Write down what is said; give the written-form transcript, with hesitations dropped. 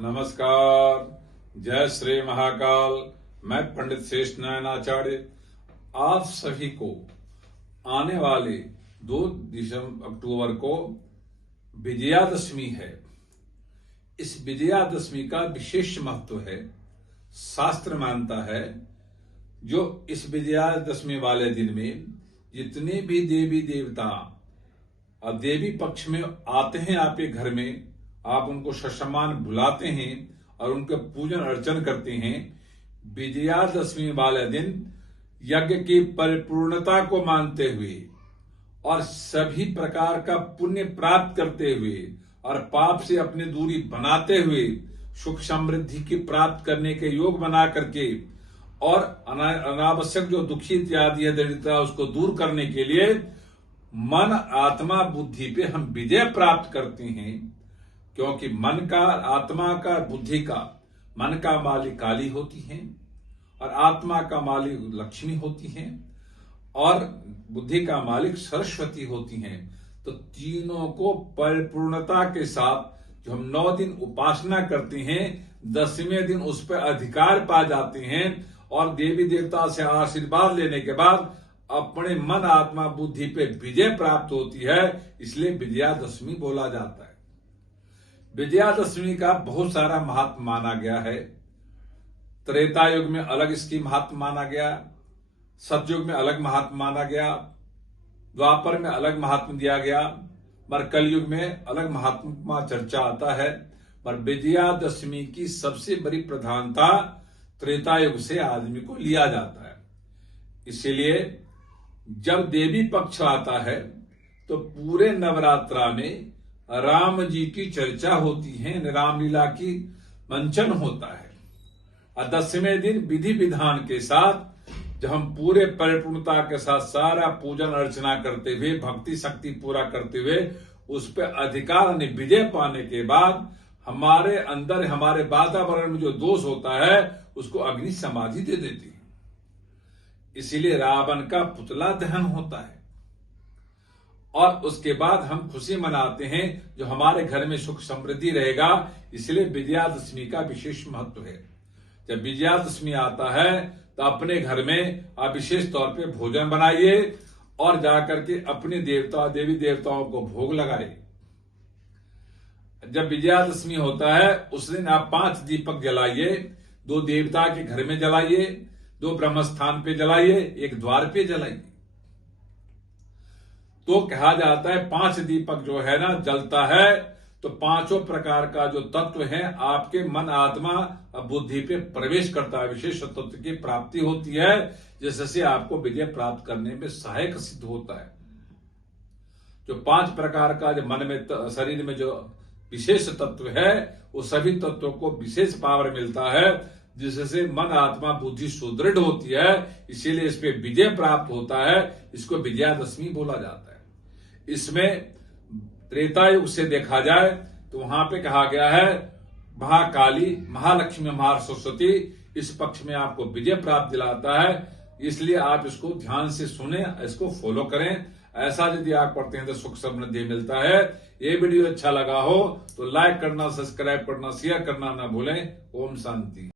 नमस्कार, जय श्री महाकाल। मैं पंडित श्रेष्ठ नारायण आचार्य आप सभी को आने वाले 2 अक्टूबर को विजयादशमी है। इस विजयादशमी का विशेष महत्व है। शास्त्र मानता है जो इस विजयादशमी वाले दिन में जितने भी देवी देवता और देवी पक्ष में आते हैं आपके घर में, आप उनको ससम्मान बुलाते हैं और उनके पूजन अर्चन करते हैं। विजयादशमी वाले दिन यज्ञ की परिपूर्णता को मानते हुए और सभी प्रकार का पुण्य प्राप्त करते हुए और पाप से अपनी दूरी बनाते हुए सुख समृद्धि की प्राप्त करने के योग बना करके और अनावश्यक जो दुखी इत्यादि है दरिद्रता उसको दूर करने के लिए मन आत्मा बुद्धि पे हम विजय प्राप्त करते हैं। क्योंकि मन का, आत्मा का, बुद्धि का, मन का मालिक काली होती है और आत्मा का मालिक लक्ष्मी होती है और बुद्धि का मालिक सरस्वती होती हैं। तो तीनों को परिपूर्णता के साथ जो हम 9 दिन उपासना करते हैं, 10वें दिन उस पर अधिकार पा जाते हैं और देवी देवता से आशीर्वाद लेने के बाद अपने मन आत्मा बुद्धि पे विजय प्राप्त होती है। इसलिए विजयादशमी बोला जाता है। विजयादशमी का बहुत सारा महत्व माना गया है। त्रेता युग में अलग इसकी महत्व माना गया, सतयुग में अलग महत्व माना गया, द्वापर में अलग महत्व दिया गया, पर कलयुग में अलग महत्व का चर्चा आता है। पर विजयादशमी की सबसे बड़ी प्रधानता त्रेता युग से आदमी को लिया जाता है। इसीलिए जब देवी पक्ष आता है तो पूरे नवरात्रा में राम जी की चर्चा होती है, रामलीला की मंचन होता है और 10वें दिन विधि विधान के साथ जब हम पूरे परिपूर्णता के साथ सारा पूजन अर्चना करते हुए भक्ति शक्ति पूरा करते हुए उस पर अधिकार विजय पाने के बाद हमारे अंदर हमारे वातावरण में जो दोष होता है उसको अग्नि समाधि दे देती है। इसीलिए रावण का पुतला दहन होता है और उसके बाद हम खुशी मनाते हैं जो हमारे घर में सुख समृद्धि रहेगा। इसलिए विजयादशमी का विशेष महत्व है। जब विजयादशमी आता है तो अपने घर में आप विशेष तौर पे भोजन बनाइए और जाकर के अपने देवता देवी देवताओं को भोग लगाइए। जब विजयादशमी होता है उस दिन आप 5 दीपक जलाइए, 2 देवता के घर में जलाइए, 2 ब्रह्म स्थान पे जलाइए, 1 द्वार पे जलाइए। तो कहा जाता है 5 दीपक जो है ना जलता है तो 5 प्रकार का जो तत्व है आपके मन आत्मा और बुद्धि पे प्रवेश करता है, विशेष तत्व की प्राप्ति होती है जिससे आपको विजय प्राप्त करने में सहायक सिद्ध होता है। जो 5 प्रकार का जो मन में शरीर में जो विशेष तत्व है वो सभी तत्वों को विशेष पावर मिलता है जिससे मन आत्मा बुद्धि सुदृढ़ होती है। इसीलिए इस पे विजय प्राप्त होता है। इसको विजयादशमी बोला जाता है। इसमें त्रेता युग से देखा जाए तो वहां पे कहा गया है महाकाली, महालक्ष्मी, महासरस्वती इस पक्ष में आपको विजय प्राप्त दिलाता है। इसलिए आप इसको ध्यान से सुने, इसको फॉलो करें। ऐसा यदि आप करते हैं तो सुख समृद्धि मिलता है। ये वीडियो अच्छा लगा हो तो लाइक करना, सब्सक्राइब करना, शेयर करना ना भूलें। ओम शांति।